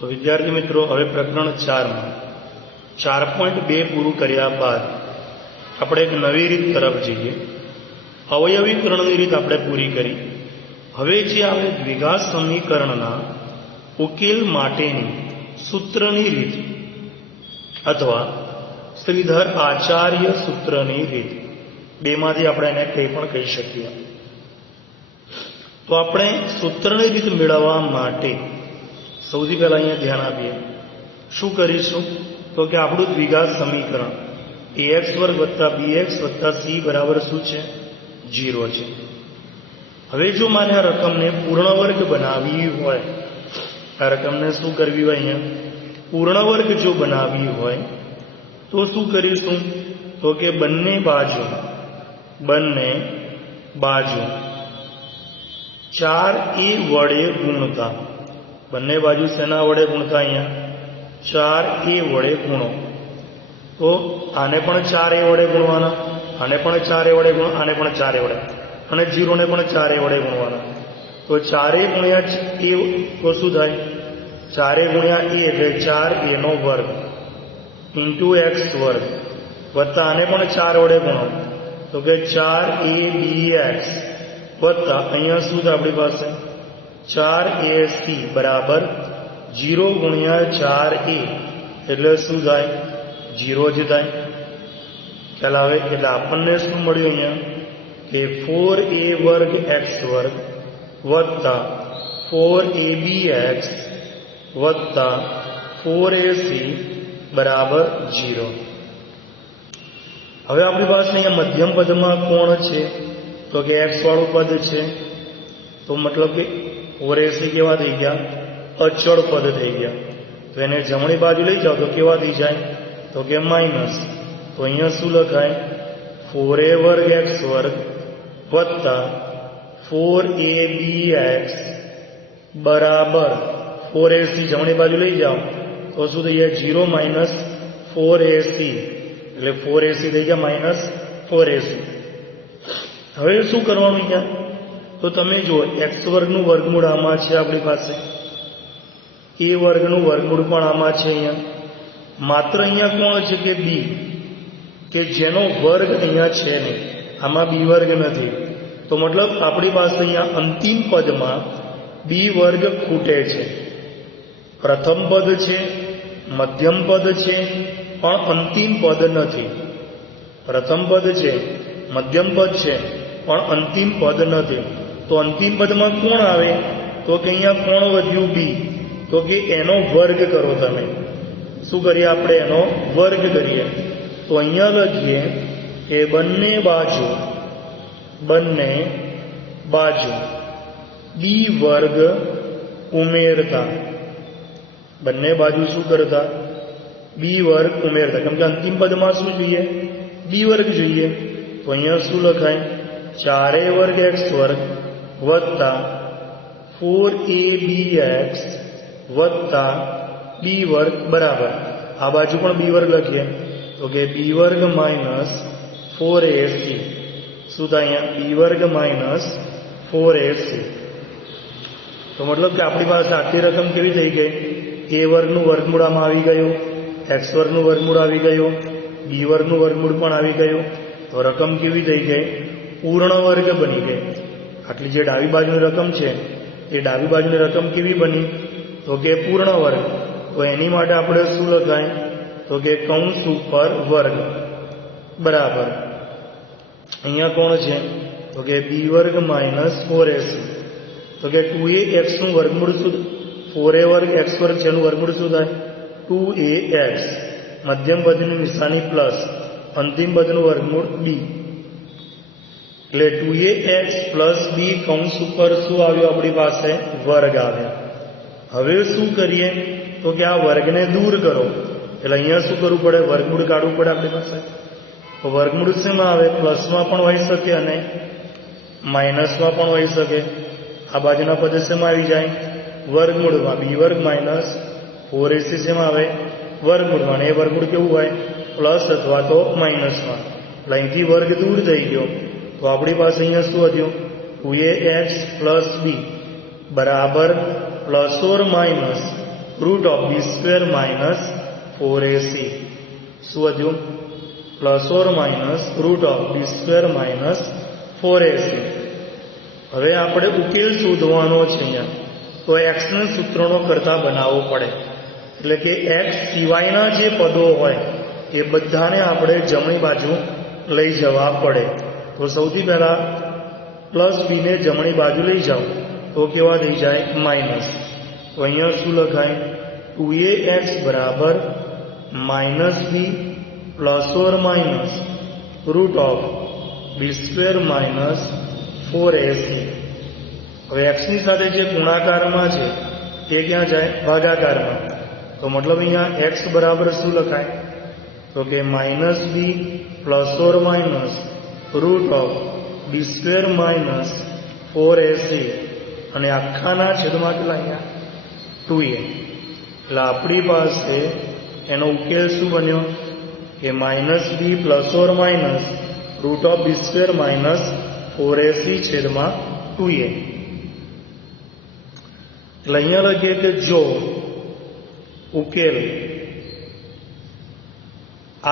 तो विद्यार्थी मित्रों हवे प्रकरण 4 में 4.2 पूरु कर्या बाद આપણે એક નવી રીત તરફ જઈએ। અવયવીકરણની રીત આપણે પૂરી કરી। હવે જે આવે દ્વિઘાત સમીકરણના ઉકેલ માટેની સૂત્રની રીત અથવા શ્રીધર આચાર્ય સૂત્રની રીત, બેમાંથી આપણે એને કંઈ પણ કહી શકીએ। તો આપણે સૂત્રની રીત મેળવવા માટે સૌથી પહેલા અહીંયા ધ્યાન આપીએ। શું કરીશું? તો કે આપણું દ્વિઘાત સમીકરણ ax વર્ગ વત્તા bx વત્તા c બરાબર શું છે? 0 છે। હવે જો મારે આ રકમને પૂર્ણ વર્ગ બનાવવી હોય, આ રકમને શું કરવી હોય? અહીંયા પૂર્ણ વર્ગ જો બનાવવી હોય તો શું કરીશું? તો કે બંને બાજુ 4a વડે ગુણતા, બંને બાજુ શેના વડે ગુણતા? અહીંયા 4a વડે ગુણો। તો આને પણ 4a વડે ગુણવાના, આને પણ 4a વડે ગુણો, આને પણ 4a વડે, અને 0 ને પણ 4a વડે ગુણવાના। તો 4a ગુણ્યા a તો શું થાય? 4a ગુણ્યા a એટલે 4a નો વર્ગ ઇન્ટુ x વર્ગ વત્તા આને પણ 4 વડે ગુણો તો કે 4abx વત્તા અહીંયા શું થાય આપણી પાસે? 4ac બરાબર 0 ગુણ્યા 4a એટલે શું થાય? 0 જ થાય। ખ્યાલ આવે? એટલે આપણને શું મળ્યું અહીંયા કે 4a વર્ગ x વર્ગ વત્તા 4abx વત્તા 4ac બરાબર 0। હવે આપણી પાસે અહીંયા મધ્યમ પદમાં કોણ છે? તો કે x વાળું પદ છે। તો મતલબ કે 4ac કેવા થઈ ગયા? અચળ પદ થઈ ગયા। તો એને જમણી બાજુ લઈ જાઓ તો કેવા થઈ જાય? તો કે માઇનસ। તો અહીંયા શું લખાય? 4a વર્ગ x વર્ગ વત્તા 4abx બરાબર 4ac જમણી બાજુ લઈ જાઓ તો શું થઈ જાય? 0 માઇનસ 4ac એટલે 4ac થઈ ગયા માઇનસ 4ac। હવે શું કરવાનું અહીંયા? તો તમે જુઓ x વર્ગનું વર્ગમૂળ આમાં છે આપણી પાસે, a વર્ગનું વર્ગમૂળ પણ આમાં છે। અહીંયા માત્ર અહીંયા કોણ છે કે b, કે જેનો વર્ગ અહીંયા છે નહીં, આમાં b વર્ગ નથી। તો મતલબ આપણી પાસે અહીંયા અંતિમ પદમાં b વર્ગ ખૂટે છે। પ્રથમ પદ છે, મધ્યમ પદ છે, પણ અંતિમ પદ નથી। પ્રથમ પદ છે, મધ્યમ પદ છે, પણ અંતિમ પદ નથી। તો અંતિમ પદમાં કોણ આવે? તો કે અહીંયા કોણ વધ્યું? b। તો કે એનો વર્ગ કરો તમે। શું કરીએ આપણે? એનો વર્ગ કરીએ। તો અહીંયા લખીએ કે બંને બાજુ b વર્ગ ઉમેરતા, બંને બાજુ શું કરતા? b વર્ગ ઉમેરતા, કેમ કે અંતિમ પદમાં શું જોઈએ? b વર્ગ જોઈએ। તો અહીંયા શું લખાય? 4a વર્ગ x વર્ગ વત્તા 4abx વત્તા b વર્ગ બરાબર આ બાજુ પણ b વર્ગ લખીએ તો કે b વર્ગ માઇનસ 4ac શું થાય? અહીંયા b વર્ગ માઇનસ 4ac। તો મતલબ કે આપણી પાસે આખી રકમ કેવી થઈ ગઈ? a વર્ગનું વર્ગમૂળ આમાં આવી ગયું, x વર્ગનું વર્ગમૂળ આવી ગયું, b વર્ગનું વર્ગમૂળ પણ આવી ગયું। તો રકમ કેવી થઈ ગઈ? પૂર્ણ વર્ગ બની ગઈ। આટલી જે ડાબી બાજુની રકમ છે એ ડાબી બાજુની રકમ કેવી બની? તો કે પૂર્ણ વર્ગ। તો એની માટે આપણે શું લખાય? તો કે કૌંસ ઉપર વર્ગ બરાબર અહીંયા કોણ છે? તો કે b વર્ગ માઇનસ 4ac। તો કે 2ax નું વર્ગમૂળ શું? 4a વર્ગ x વર્ગ છે એનું વર્ગમૂળ શું થાય? 2ax, મધ્યમ પદની નિશાની પ્લસ, અંતિમ પદનું વર્ગમૂળ b એટલે 2ax પ્લસ b કૌંસ ઉપર શું આવ્યું આપણી પાસે? વર્ગ આવ્યા। હવે શું કરીએ? તો કે આ વર્ગને દૂર કરો એટલે અહીંયા શું કરવું પડે? વર્ગમૂળ કાઢવું પડે આપણી પાસે। તો વર્ગમૂળ શેમાં આવે? પ્લસમાં પણ હોઈ શકે અને માઇનસમાં પણ હોઈ શકે। આ બાજુના પદ શેમાં આવી જાય? વર્ગમૂળમાં। b વર્ગ માઇનસ 4ac શેમાં આવે? વર્ગમૂળમાં। એ વર્ગમૂળ કેવું હોય? પ્લસ અથવા તો માઇનસમાં। એટલે અહીંથી વર્ગ દૂર થઈ ગયો તો આપણી પાસે અહીંયા શું વધ્યું? 2ax પ્લસ b બરાબર plus or minus root of B square minus 4ac શું વધ્યું plus or minus root of B square minus 4ac. હવે આપણે ઉકેલ શોધવાનો છે અહીંયા, તો એક્સને સૂત્રનો કરતા બનાવવો પડે, એટલે કે એક્સ સિવાયના જે પદો હોય એ બધાને આપણે જમણી બાજુ લઈ જવા પડે. તો સૌથી પહેલા પ્લસ બીને જમણી બાજુ લઈ જાઓ તો કેવા થઈ જાય માઇનસ. તો અહીંયા શું લખાય 2ax બરાબર minus B plus or minus root of B square minus 4ac. હવે એક્સની સાથે જે ગુણાકારમાં છે તે ક્યાં જાય ભાગાકારમાં. તો મતલબ અહીંયા એક્સ બરાબર શું લખાય તો કે minus B plus or minus root of B square minus 4ac અને આખાના છેદમાં કેટલા અહીંયા 2a. એટલે આપણી પાસે એનો ઉકેલ શું બન્યો કે minus B plus or minus root of B square minus 4ac છેદમાં 2a. એટલે અહીંયા લખીએ કે જો ઉકેલ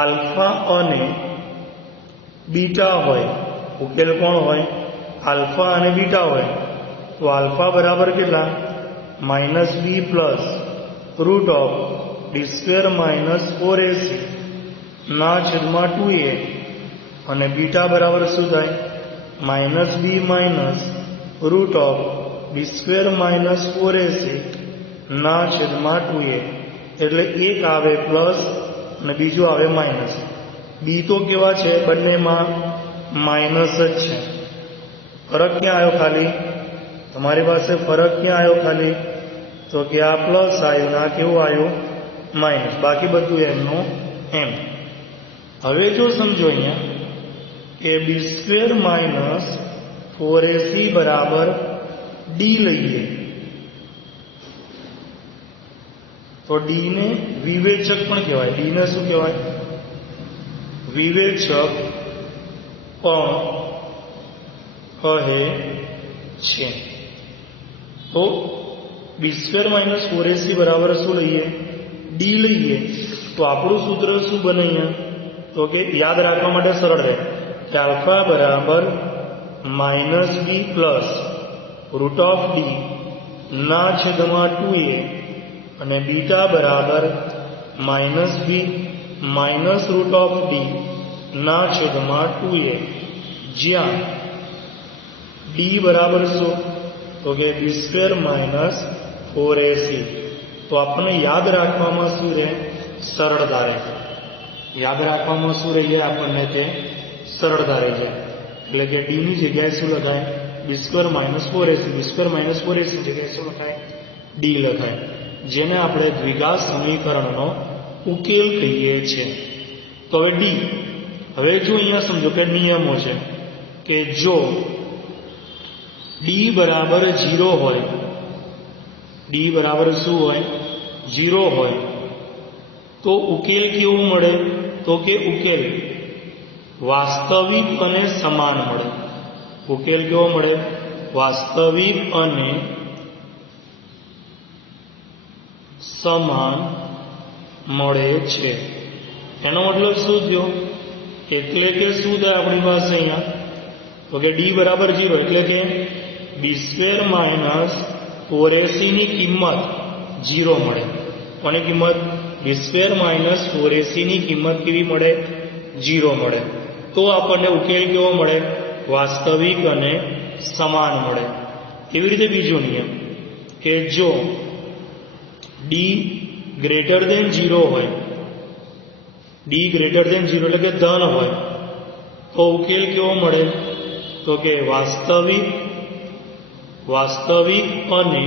આલ્ફા અને બીટા હોય, ઉકેલ કોણ હોય આલ્ફા અને બીટા હોય, તો આલ્ફા બરાબર કેટલા minus B plus root of B square minus 4ac ના છેદમાં 2a અને બીટા બરાબર શું થાય minus B minus root of B square minus 4ac ના છેદમાં 2a. એટલે એક આવે પ્લસ અને બીજું આવે માઇનસ. બી તો કેવા છે બંનેમાં માઇનસ જ છે. ફરક ક્યાં આવ્યો ખાલી તમારી પાસે ફરક ક્યાં આવ્યો ખાલી તો કે આ પ્લસ આવ્યું ને આ કેવું આવ્યું માઇનસ, બાકી બધું એમનું એમ. હવે જો સમજો અહીંયા કે બી સ્ક્વેર માઇનસ 4ac બરાબર ડી લઈએ તો ડી ને વિવેચક પણ કહેવાય. ડી ને શું કહેવાય વિવેચક પણ કહે છે. તો બી સ્ક્વેર માઇનસ 4ac બરાબર શું લઈએ ડી લઈએ તો આપણું સૂત્ર શું બને અહીંયા તો કે યાદ રાખવા માટે સરળ રહે કે આલ્ફા બરાબર minus B plus root of D ના છેદમાં 2a અને બીટા બરાબર minus B minus root of D ના છેદમાં 2a, જ્યાં ડી બરાબર શું તો કે બી સ્ક્વેર માઇનસ 4ac. તો આપણને યાદ રાખવામાં શું રહે સરળતા રહે, યાદ રાખવામાં શું રહી જાય આપણને તે સરળતા રહી જાય. એટલે કે ડીની જગ્યાએ શું લખાય બી સ્ક્વેર માઇનસ 4ac, બી સ્ક્વેર માઇનસ 4ac જગ્યાએ શું લખાય ડી લખાય, જેને આપણે દ્વિઘાત સમીકરણનો ઉકેલ કહીએ છીએ. તો હવે ડી, હવે જો અહીંયા સમજો કે નિયમો છે કે જો ડી બરાબર 0 હોય, ડી બરાબર શું હોય 0 હોય તો ઉકેલ કેવું મળે તો કે ઉકેલ વાસ્તવિક અને સમાન મળે. ઉકેલ કેવો મળે વાસ્તવિક અને સમાન મળે છે. એનો મતલબ શું થયો એટલે કે શું થાય આપણી પાસે અહીંયા તો કે ડી બરાબર 0 એટલે કે બી સ્ક્વેર માઇનસ 4ac ની કિંમત 0 મળે. કોની કિંમત બી સ્ક્વેર માઇનસ 4ac ની કિંમત કેવી મળે 0 મળે. તો આપણને ઉકેલ કેવો મળે વાસ્તવિક અને સમાન મળે. એવી રીતે બીજો નિયમ કે જો ડી ગ્રેટર દેન 0 હોય, ડી ગ્રેટર દેન 0 એટલે કે ધન હોય તો ઉકેલ કેવો મળે તો કે વાસ્તવિક અને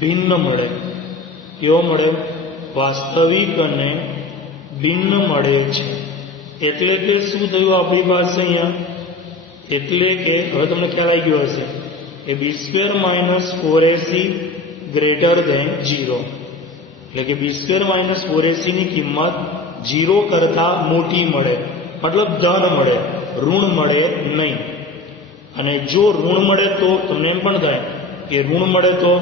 ભિન્ન મળે. કેવો મળે વાસ્તવિક અને ભિન્ન મળે છે. એટલે કે શું થયું આપણી પાસે અહીંયા એટલે કે હવે તમને ખ્યાલ આવી ગયો હશે કે b square minus 4ac greater than 0, એટલે કે બી સ્ક્વેર માઇનસ 4ac ની કિંમત 0 કરતા મોટી મળે, મતલબ ધન મળે, ઋણ મળે નહીં. અને જો ઋણ મળે તો તમને એમ પણ થાય કે ઋણ મળે તો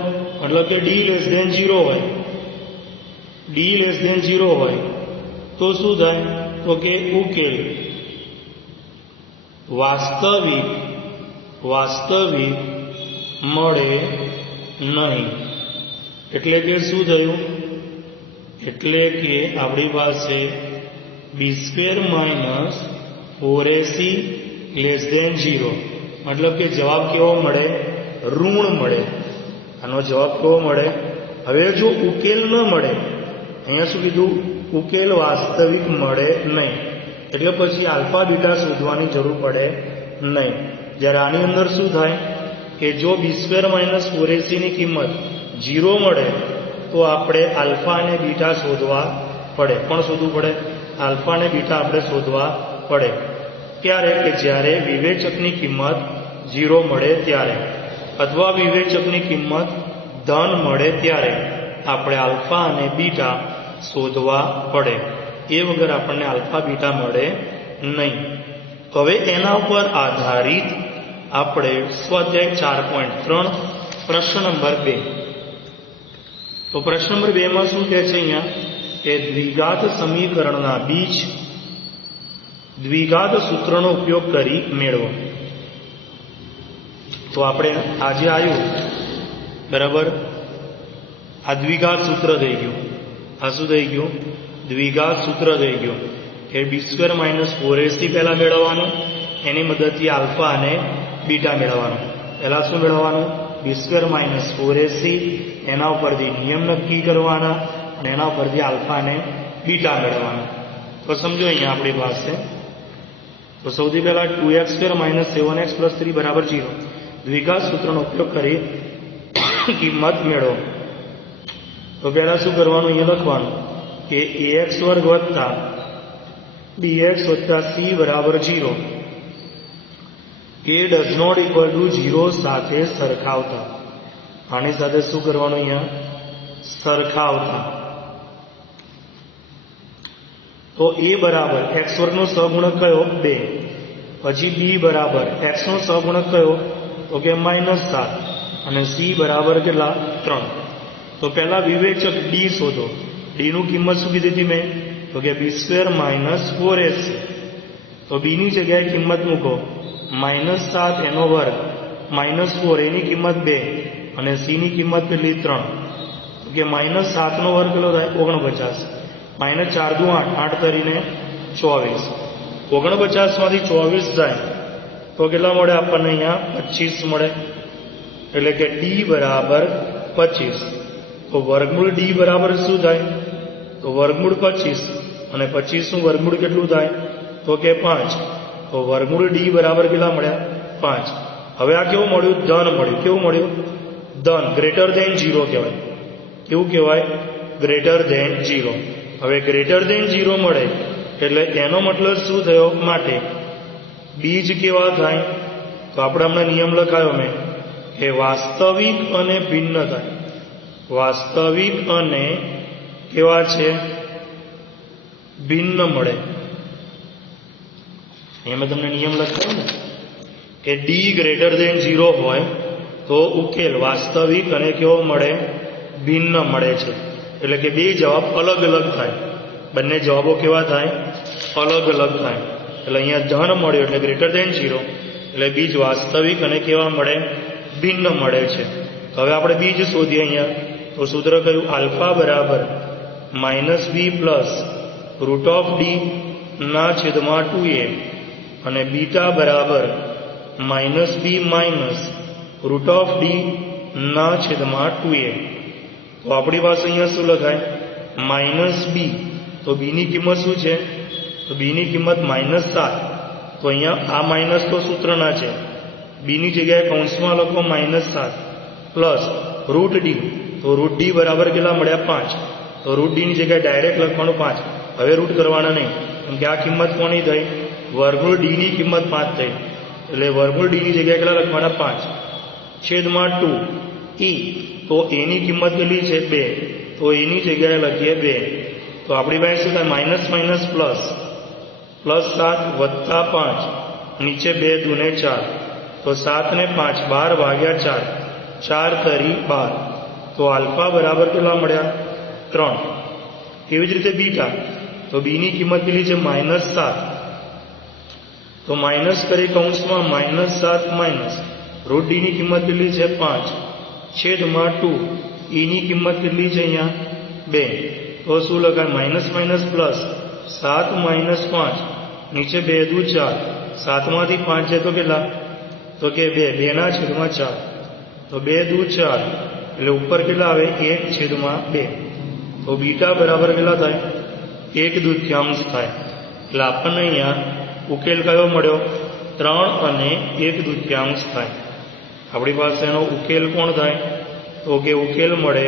મતલબ કે ડી લેસ ધેન 0 હોય, ડી લેસ ધેન 0 હોય તો શું થાય? તો કે ઉકેલ વાસ્તવિક મળે નહીં. એટલે કે શું થયું? એટલે કે આપણી પાસે b² - 4ac લેસ ધેન 0, મતલબ કે જવાબ કેવો મળે? ઋણ મળે. આનો જવાબ કેવો મળે? હવે જો ઉકેલ ન મળે, અહીંયા શું કીધું? ઉકેલ વાસ્તવિક મળે નહીં, એટલે પછી આલ્ફા બીટા શોધવાની જરૂર પડે નહીં. જ્યારે આની અંદર શું થાય કે જો b² - 4ac ની કિંમત 0 મળે તો આપણે આલ્ફા અને બીટા શોધવા પડે. પણ શોધવું પડે? આલ્ફા અને બીટા આપણે શોધવા પડે. ક્યારે? કે જ્યારે વિવેચકની કિંમત 0 મળે ત્યારે, અથવા વિવેચકની કિંમત ધન મળે ત્યારે આપણે આલ્ફા અને બીટા શોધવા પડે. એ વગર આપણને આલ્ફા બીટા મળે નહીં. હવે એના ઉપર આધારિત આપણે સ્વાધ્યાય 4.3 પ્રશ્ન નંબર 2. તો પ્રશ્ન નંબર 2 માં શું કહે છે? અહીંયા કે દ્વિઘાત સમીકરણના બીજ દ્વિઘાત સૂત્રનો ઉપયોગ કરી મેળવો. તો આપણે આજે આવ્યું બરાબર, આ દ્વિઘાત સૂત્ર થઈ ગયું. આ શું થઈ ગયું? દ્વિઘાત સૂત્ર થઈ ગયું કે b² - 4ac પહેલા મેળવવાનું, એની મદદથી આલ્ફા અને બીટા મેળવવાનું. પહેલા શું મેળવવાનું? b² - 4ac, એના ઉપરથી નિયમ નક્કી કરવાના અને એના ઉપરથી આલ્ફા અને બીટા મેળવવાના. તો સમજો અહીંયા આપણી પાસે, તો સૌથી પહેલા 2x² - 7x + 3 = 0 દ્વિઘાત સૂત્રનો ઉપયોગ કરી કિંમત મેળવો. તો પહેલા શું કરવાનું? અહીંયા લખવાનું કે ax² + bx + c = 0 A does not equal to 0 સાથે સરખાવતા. આની સાથે શું કરવાનું? અહીંયા સરખાવતા. તો a બરાબર x² નો સહગુણક કયો? 2. પછી b બરાબર x નો સહગુણક કયો? તો કે -7. અને c બરાબર કેટલા? 3. તો પહેલા વિવેચક d શોધો. d નું કિંમત શું કીધી હતી મેં? તો કે b² - 4ac. તો b ની જગ્યાએ કિંમત મૂકો -7 એનો વર્ગ -4 એની કિંમત 2 અને c ની કિંમત કેટલી? 3. તો કે -7 નો વર્ગ કેટલો થાય? 49. -4 દુ 8, 8 તરીને 24. 49 માંથી 24 જાય તો કેટલા મળે આપણને? અહીંયા 25 મળે. એટલે કે d બરાબર 25. તો વર્ગમૂળ d બરાબર શું થાય? તો વર્ગમૂળ 25 અને 25 નું વર્ગમૂળ કેટલું થાય? તો કે 5. તો વર્ગમૂળ d બરાબર કેટલા મળ્યા? 5. હવે આ કેવું મળ્યું? ધન મળ્યું. કેવું મળ્યું? ધન. ગ્રેટર ધેન 0 કહેવાય. કેવું કહેવાય? Greater than 0. હવે ગ્રેટર ધેન 0 મળે એટલે એનો મતલબ શું થયો? માટે બીજ કેવા થાય? તો આપણે હમણાં નિયમ લખાયો મેં કે વાસ્તવિક અને ભિન્ન થાય. વાસ્તવિક અને કેવા છે? ભિન્ન મળે. અહીંયા મેં તમને નિયમ લખાયો ને કે d ગ્રેટર ધેન 0 હોય તો ઉકેલ વાસ્તવિક અને કેવો મળે? ભિન્ન મળે છે. એટલે કે બે જવાબ અલગ અલગ થાય. બંને જવાબો કેવા થાય? અલગ અલગ થાય. એટલે અહીંયા ધન મળ્યો એટલે ગ્રેટર ધેન 0, એટલે બીજ વાસ્તવિક અને કેવા મળે? ભિન્ન મળે છે. તો હવે આપણે બીજ શોધીએ. અહીંયા તો સૂત્ર કયું? આલ્ફા બરાબર -b પ્લસ √d ના છેદમાં 2a અને બીટા બરાબર -b માઇનસ √d ના છેદમાં 2a. તો આપણી પાસે અહીંયા શું લખાય? -b. તો b ની કિંમત શું છે? તો b ની કિંમત -7. તો અહીંયા આ માઇનસ તો સૂત્રના છે. b ની જગ્યાએ કૌંસમાં લખો -7 પ્લસ √d. તો √d બરાબર કેટલા મળ્યા? 5. તો √d ની જગ્યાએ ડાયરેક્ટ લખવાનું 5. હવે રૂટ કરવાના નહીં, કેમ કે આ કિંમત કોની થઈ? વર્ગમૂળ d ની કિંમત 5 થઈ. એટલે વર્ગમૂળ d ની જગ્યાએ કેટલા લખવાના? 5 છેદમાં 2 e. તો a ની કિંમત કેટલી છે? 2. તો a ની જગ્યાએ લખીએ 2. તો આપણી પાસે શું થાય? માઇનસ માઇનસ પ્લસ, +7 વત્તા 5, નીચે 2 દુને 4. તો 7 ને 5 12 ભાગ્યા 4. 4 તરી 12, તો આલ્ફા બરાબર કેટલા મળ્યા? 3. એવી જ રીતે બીટા, તો બીની કિંમત કેટલી છે? -7. તો માઇનસ કરી કૌંસમાં -7 માઇનસ રૂટ ડીની કિંમત કેટલી છે? 5 છેદમાં 2. ઈની કિંમત કેટલી છે અહીંયા? 2. તો શું લખાય? માઇનસ માઇનસ પ્લસ 7 માઇનસ 5 નીચે 2 દુ 4, 7 માંથી 5 છે તો કેટલા? તો કે 2, 2 છેદમાં 4, તો 2 દુ 4 એટલે ઉપર કેટલા આવે? 1 છેદમાં 2. તો બીટા બરાબર કેટલા થાય? 1/2 થાય. એટલે આપણને અહીંયા ઉકેલ કયો મળ્યો? 3 અને 1/2 થાય. આપણી પાસે એનો ઉકેલ કોણ થાય? તો કે ઉકેલ મળે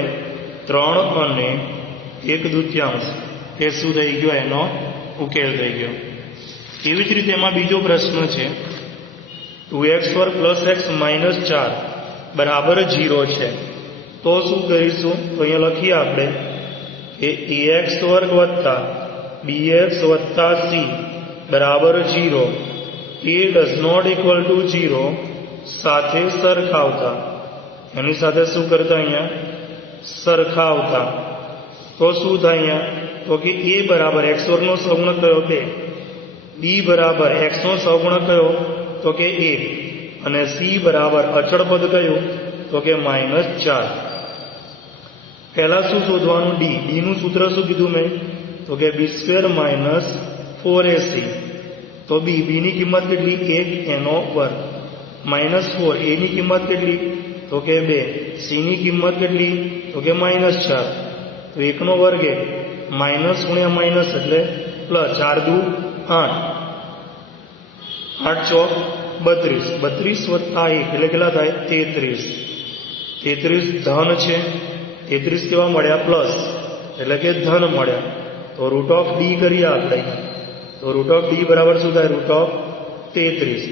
3 અને 1/2. એ શું થઈ ગયો? એનો ઉકેલ થઈ ગયો. એવી જ રીતે એમાં બીજો પ્રશ્ન છે, 2x² + x - 4 બરાબર 0 છે. તો શું કરીશું? તો અહીંયા લખીએ આપણે કે ax² + bx + c બરાબર 0 A does not equal to 0 સાથે સરખાવતા, એની સાથે શું કરતા? અહીંયા સરખાવતા. તો શું થાય અહીંયા? તો કે a બરાબર x² નો સહગુણક કયો? 2. b બરાબર x નો સહગુણક કયો? તો કે 1. અને c બરાબર અચળ પદ કયું? તો કે -4. પહેલા શું શોધવાનું? d. d નું સૂત્ર શું કીધું મેં? તો કે b² - 4ac. તો b ની કિંમત કેટલી? 1 એનો વર્ગ -4. a ની કિંમત કેટલી? તો કે 2. c ની કિંમત કેટલી? તો કે -4. તો 1 નો વર્ગ એ માઇનસ ગુણ્યા માઇનસ એટલે પ્લસ, 4 દુ 8, 8 ચોક 32, 32 + 1 એટલે કેટલા થાય? 33. 33 ધન છે, 33 કેવા મળ્યા? પ્લસ, એટલે કે ધન મળ્યા. તો √d કરીએ આપણે. તો √d બરાબર શું થાય? √33.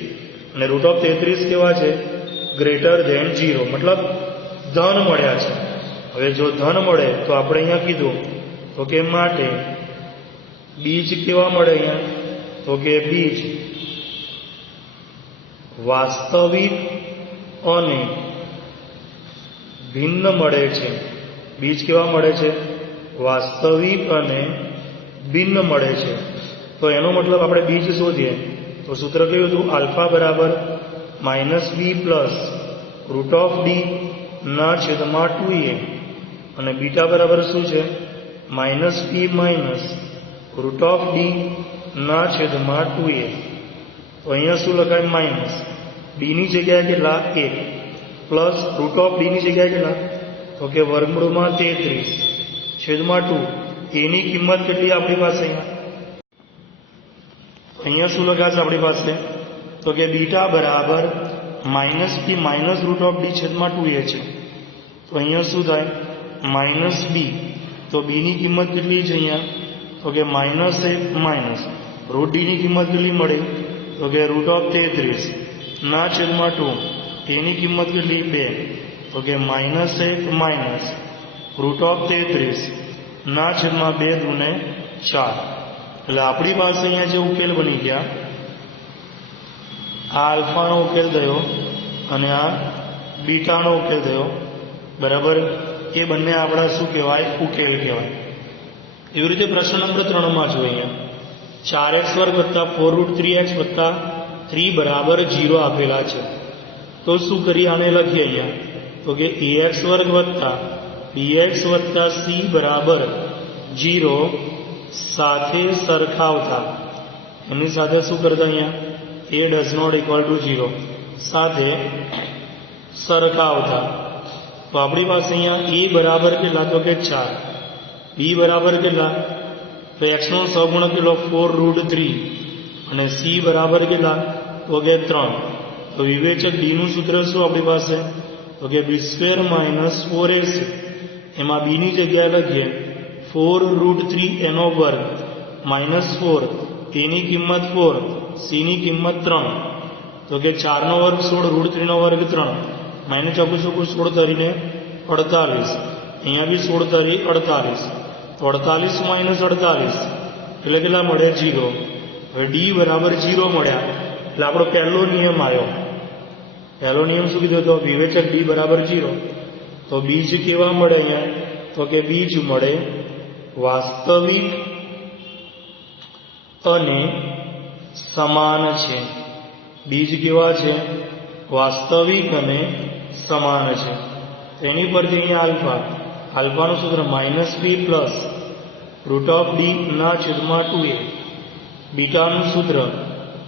અને √33 કેવા છે? > 0, મતલબ ધન મળ્યા છે. હવે જો ધન મળે તો આપણે અહીંયા કીધું તો કે માટે બીજ કેવા મળે અહીંયા? તો કે બીજ વાસ્તવિક અને ભિન્ન મળે છે. બીજ કેવા મળે છે? વાસ્તવિક અને ભિન્ન મળે છે. તો એનો મતલબ આપણે બીજ શોધીએ તો સૂત્ર કયું હતું? આલ્ફા બરાબર -b પ્લસ √d ના છેદમાં 2a. અને બીટા બરાબર શું છે? -p માઇનસ √d ના છેદમાં 2a. તો અહીંયા શું લખાય? માઇનસ b ની જગ્યાએ કેટલા? 1 પ્લસ √d ની જગ્યાએ કેટલા? તો કે વર્ગમૂળમાં 33 છેદમાં 2. a ની કિંમત કેટલી આપણી પાસે? અહીંયા શું લખાશે આપણી પાસે? તો કે બીટા બરાબર -p માઇનસ √d છેદમાં 2a છે. તો અહીંયા શું થાય? -b. તો b ની કિંમત કેટલી છે અહીંયા? તો કે -1 માઇનસ √d ની કિંમત કેટલી મળે? તો કે √33 ના છેદમાં 2. a ની કિંમત કેટલી? 2. તો કે -1 માઇનસ √33 ના છેદમાં 2 દુ 4. એટલે આપણી પાસે અહીંયા જે ઉકેલ બની ગયા, આ આલ્ફાનો ઉકેલ થયો અને આ બીટાનો ઉકેલ થયો, બરાબર. એ બંને આપણા શું કહેવાય? ઉકેલ કહેવાય. એવી રીતે પ્રશ્ન નંબર 3 માં જોઈએ, 4x² + 4√3x + 3 બરાબર 0 આપેલા છે. તો શું કરીએ? આને લખીએ અહીંયા. તો કે ax² + bx + c બરાબર 0 સાથે સરખાવતા, એની સાથે શું કરતા? અહીંયા a does not equal to 0 સાથે સરખાવતા. તો આપણી પાસે અહીંયા a બરાબર કેટલા? તો કે 4. b બરાબર કેટલા? તો x નો સહગુણક કેટલો? 4√3. અને c બરાબર કેટલા? તો કે 3. તો વિવેચક d નું સૂત્ર શું આપણી પાસે? તો કે b² - 4ac. એમાં b ની જગ્યાએ લખીએ 4√3 એનો વર્ગ -4. a ની કિંમત 4, c ની કિંમત 3. તો કે 4 નો વર્ગ 16, √3 નો વર્ગ 3. માઇનસ ચોકું 16 તરીને 48. અહીંયા બી 16 તરી 48. તો 48 - 48 એટલે કેટલા મળે? 0. હવે d બરાબર 0 મળ્યા એટલે આપણો પહેલો નિયમ આવ્યો पहलो नियम शू कीधो तो विवेचक डी बराबर 0 तो बीज केवा मळे अहींया तो के बीज मळे वास्तविक अने समान छे। बीज केवा छे वास्तविक अने समान छे। एनी परथी अहींया अल्फानुं सूत्र -b प्लस √d ना छेदमां 2a। बीटानुं सूत्र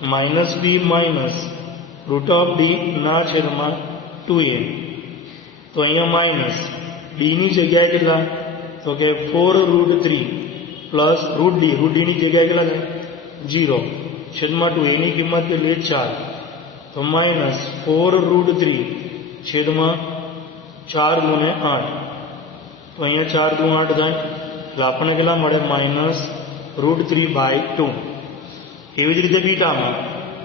-b माइनस √d ना छेदमां 2a। तो अहींया माइनस डी नी जग्याए केटला तो के 4√3 प्लस √d नी जग्याए केटला थाय 0 छेदमां 2a नी किंमत केटली 4 तो माइनस 4√3 छेदमां 4 × 8 तो अहींया 4 × 8 थाय એટલે આપણને કેટલા મળે -√3/2। એવી જ રીતે બીટામાં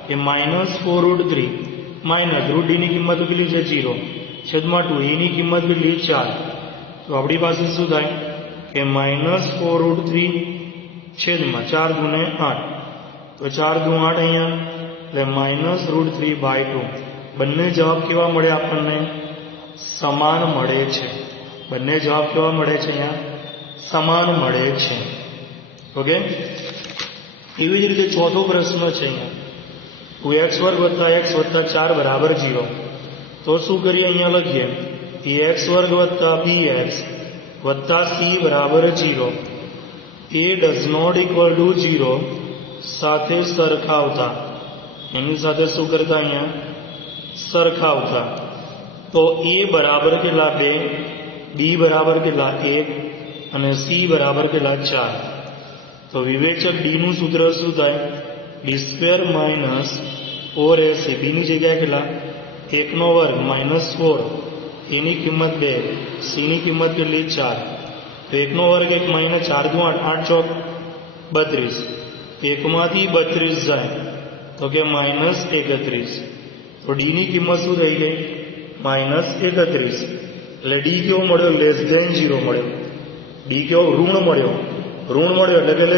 કે -4√3 માઇનસ √d ની કિંમત કેટલી છે 0 છેદમાં 2 a ની કિંમત કેટલી 4 તો આપણી પાસે શું થાય કે -4√3 છેદમાં 4 × 8 તો 4 × 8 અહીંયા એટલે -√3/2। બંને જવાબ કેવા મળે આપણને સમાન મળે છે। બંને જવાબ કેવા મળે છે અહીંયા સમાન મળે છે। ओके एवी ज रीते चौथो प्रश्न है 2x² + x + 4 बराबर 0 तो शू करिए अहींया लखीए ax² + bx + c बराबर 0 a does not equal to 0 साथे सरखावता एनी साथे शू करता अहींया सरखावता तो a बराबर केटला 2 b बराबर केटला 1 અને c बराबर केटला 4 तो विवेचक डी નું सूत्र શું થાય d² - 4ac बी ની જગ્યાએ કેટલા 1 નો વર્ગ -4 a ની કિંમત 2 c ની કિંમત કેટલી 4 તો 1 નો વર્ગ 1 - 4 × 8 8 ચોક 32 1 માંથી 32 જાય તો કે -31 તો डी ની કિંમત શું થઈ ગઈ -31 એટલે डी કેવો મળ્યો <0 મળ્યો डी કેવો ઋણ મળ્યો એટલે કે <0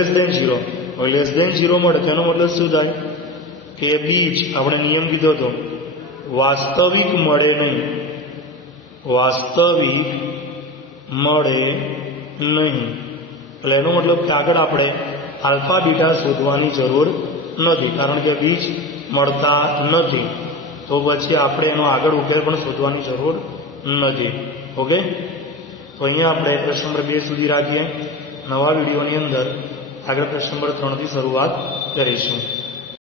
હવે <0 મળે તેનો મતલબ શું થાય કે બીજ આપણે નિયમ કીધો હતો વાસ્તવિક મળે નહીં એટલે એનો મતલબ કે આગળ આપણે આલ્ફા બીટા શોધવાની જરૂર નથી કારણ કે બીજ મળતા નથી તો પછી આપણે એનો આગળ ઉકેલ પણ શોધવાની જરૂર નથી। ઓકે તો અહીંયા આપણે પ્રશ્ન નંબર 2 સુધી રાખીએ। નવા વિડીયોની અંદર આગળ પ્રશ્ન નંબર 3 થી શરૂઆત કરીશું।